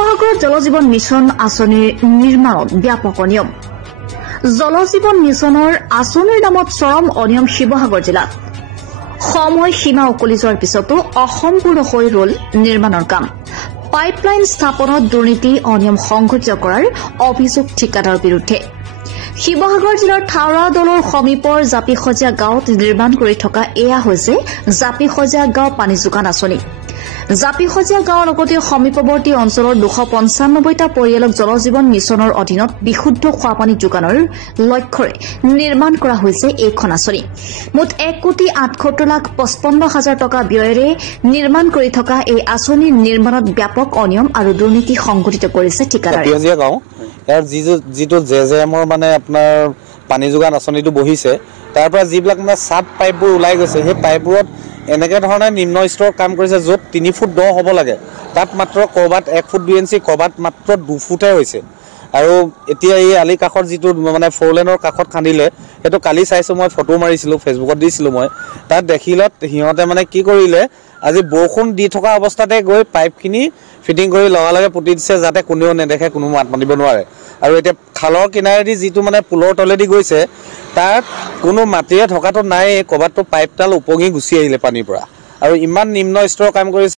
Sivasagar Jal Jeevan mission আঁচনিৰ নিৰ্মাণত ব্যাপক অনিয়ম। জলজীৱন মিছনৰ আঁচনিৰ নামত চৰম অনিয়ম শিৱসাগৰ জিলাত। সময় সীমা উকলি যোৱাৰ পিছতো অসম্পূৰ্ণ হৈ ৰল নিৰ্মাণৰ কাম। পাইপলাইন স্থাপনত দুৰ্নীতি অনিয়ম সংঘটিত কৰাৰ অভিযোগ ঠিকাদাৰৰ বিৰুদ্ধে। শিৱসাগৰ জিলাৰ থাওৰা দলৰ সমীপৰ জাপিসজীয়া গাঁৱত নিৰ্মাণ কৰি থকা এয়া হৈছে জাপিসজীয়া গাঁও পানী যোগান আঁচনি। জাপিসজীয়া গাঁৱৰ লগতে সমীপৱৰ্তী অঞ্চলৰ 295টা পৰিয়ালক জলজীৱন মিছনৰ অধীনত বিশুদ্ধ খোৱাপানী যোগানৰ লক্ষ্যৰে নিৰ্মাণ কৰা হৈছে এইখন আঁচনি। মুঠ 1,78,55,000 টকা ব্যয়েৰে নিৰ্মাণ কৰি থকা এই আঁচনিৰ নিৰ্মাণত ব্যাপক অনিয়ম আৰু দুৰ্নীতি সংঘটিত কৰিছে ঠিকাদাৰে। ইয়াৰ যিটো জেজেএমৰ মানে আপোনাৰ পানী যোগান আঁচনিটো বহিছে, তাৰ পৰা যিবিলাক মানে চাব পাইপবোৰ ওলাই গৈছে, সেই পাইপবোৰত এনেকৈ ধৰণে নিম্ন স্তৰৰ কাম কৰিছে, য'ত 3 ফুট দ হ'ব লাগে তাত মাত্ৰ ক'ৰবাত 1 ফুট 2 ইঞ্চি, ক'ৰবাত মাত্ৰ 2 ফুটহে হৈছে। আৰু এতিয়া এই আলি কাষত যিটো মানে 4 লেনৰ কাষত খান্দিলে, সেইটো কালি চাইছোঁ, মই ফটো মাৰিছিলোঁ, ফেচবুকত দিছিলোঁ মই। তাত দেখিলত সিহঁতে মানে কি কৰিলে, আজি বৰষুণ দি থকা অৱস্থাতে গৈ পাইপখিনি ফিটিং কৰি লগালগে পুতি দিছে, যাতে কোনেও নেদেখে, কোনো মাত মাতিব নোৱাৰে। আৰু এতিয়া খালৰ কিনাৰেদি যিটো মানে পুলৰ তলেদি গৈছে, তাত কোনো মাটিৰে থকাটো নাই, ক'ৰবাততো পাইপডাল উপঙি গুচি আহিলে পানীৰ পৰা। আৰু ইমান নিম্ন স্তৰৰ কাম কৰিছে।